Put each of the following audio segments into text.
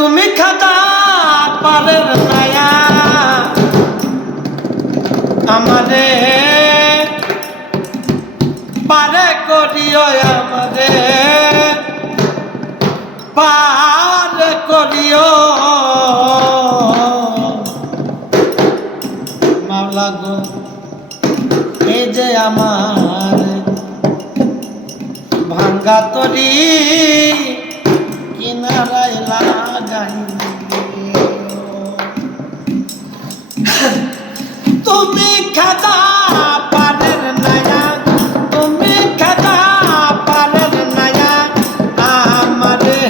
তুমি খাজা পারের নায়া আমারে পারে করিও আমারে পারে করিও মাওলা গো এই যে আমার ভাঙ্গা তরি কিনারায় লাগাই তুমি খাজা পারের নায়া তুমি খাজা পারের নায়া আমারে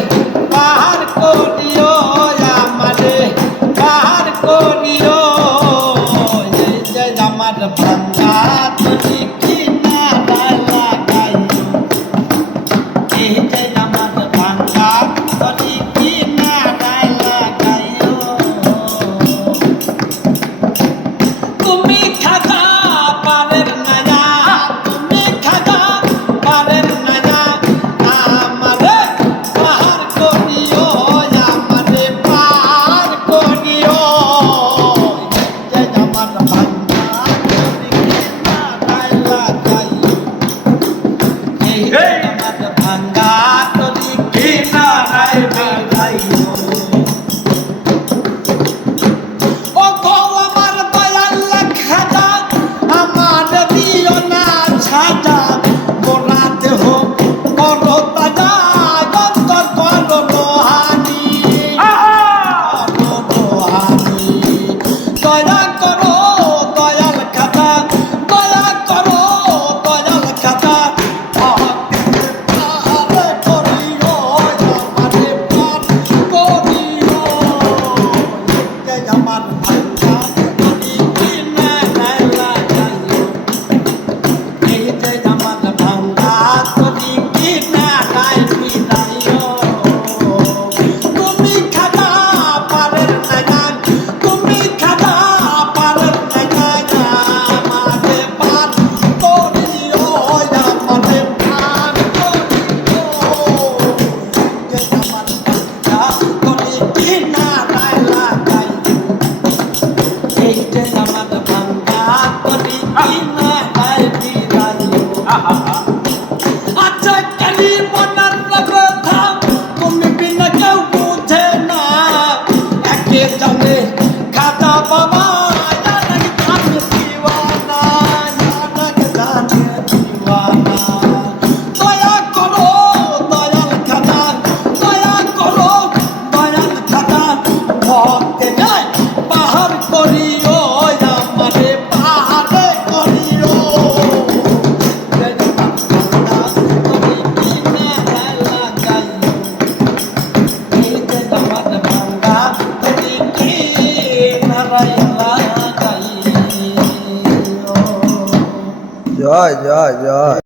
পার করিও আমারে পার করিও এই যে আমার ভাঙ্গা তরি কিনারায় লাগাই এই যে আমার ভাঙ্গা তরি কিনারায় লাগাইও তুমি খাজা পারের নায়া তুমি খাজা পারের নায়া আমারে পার করিও আমারে পার করিও যে আমার ভাঙ্গা কিনারায় লাগাইও এই যে আমার ভাঙ্গা তরি কিনারায় লাগাইও আচ্ছা কালি মনার কথা তুমি বিনা কেউ বুঝে না একে জানে খাজা বাবা জানে জানে দিওয়ানা জানে জানে দিওয়ানা দয়া করো দয়াল খাজা দয়া করো দয়াল খাজা ভক্তে যায় পাহাড় করিও আমারে পাহাড়ে করিও জয় জয় জয়।